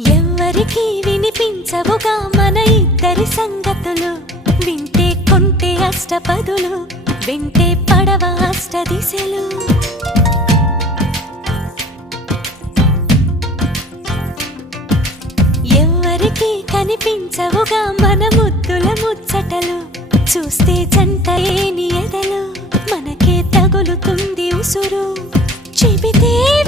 ఎవ్వరికీ వినిపించవుగా మన ఇద్దరి సంగతులు. వింటే కొంటే అష్టపదులు, వింటే పడవ అష్ట దిశలు. ఎవ్వరికీ కనిపించవుగా మన ముద్దుల ముచ్చటలు. చూస్తే జంట ఏని ఎదలు, మనకే తగులుతుంది ఉసురు. చెబితే